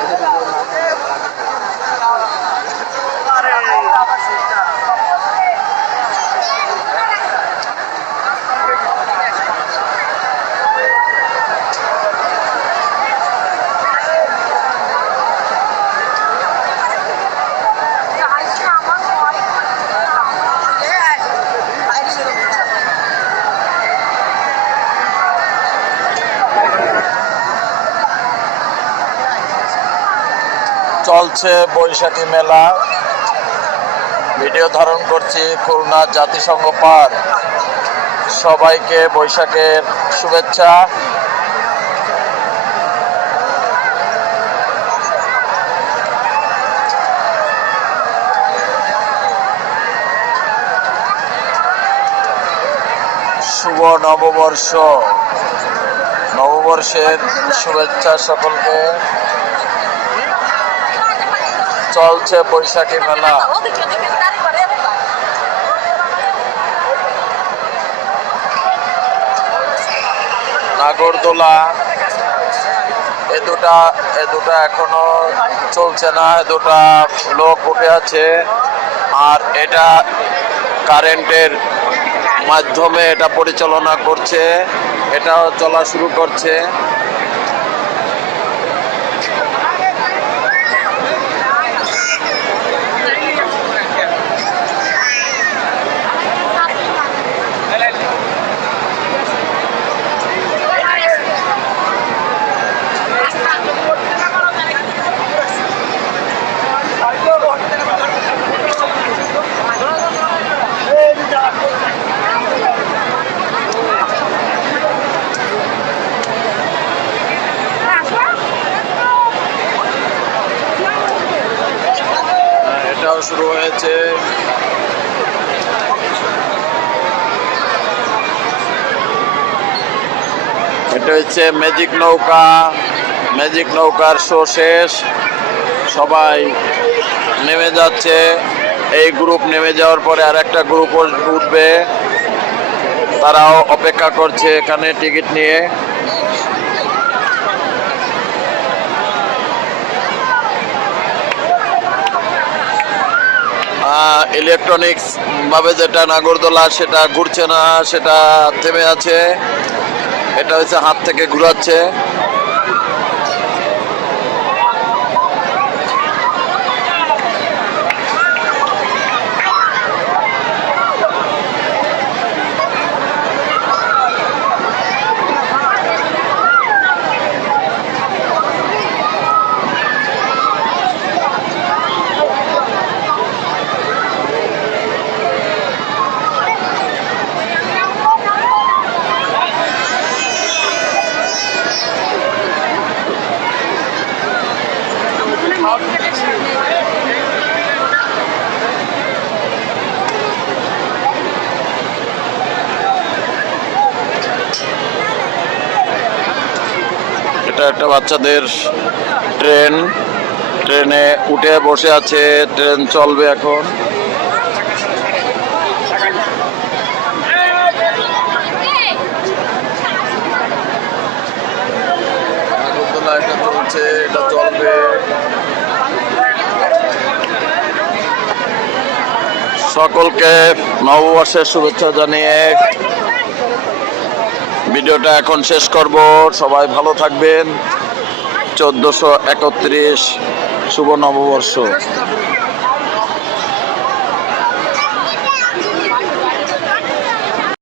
对这个 চলছে বৈশাখী মেলা। ভিডিও ধারণ করছি খুলনা জাতিসংঘ পার্ক। সবাইকে বৈশাখের শুভেচ্ছা। শুভ নববর্ষ। নববর্ষের শুভেচ্ছা সকলকে। চলছে বৈশাখী মেলা। নাগরদোলা, এ দুটা এ দুটা এখনও চলছে না, এ দুটা লোক উঠে আছে। আর এটা কারেন্টের মাধ্যমে এটা পরিচালনা করছে, এটাও চলা শুরু করছে এটাও শুরু হয়েছে এটা হচ্ছে ম্যাজিক নৌকা ম্যাজিক নৌকার শো শেষ। সবাই নেমে যাচ্ছে। এই গ্রুপ নেমে যাওয়ার পরে আর একটা গ্রুপ উঠবে। তারাও অপেক্ষা করছে এখানে টিকিট নিয়ে। ইলেকট্রনিক্স ভাবে যেটা নাগরদোলা, সেটা ঘুরছে না, সেটা থেমে আছে। এটা হচ্ছে হাত থেকে ঘুরাচ্ছে। এটা একটা বাচ্চাদের ট্রেন। ট্রেনে উঠে বসে আছে ট্রেন চলবে এখন। এটা চলছে। এটা সকলকে নববর্ষের শুভেচ্ছা জানিয়ে ভিডিওটা এখন শেষ করব। সবাই ভালো থাকবেন। চোদ্দোশো একত্রিশ শুভ নববর্ষ।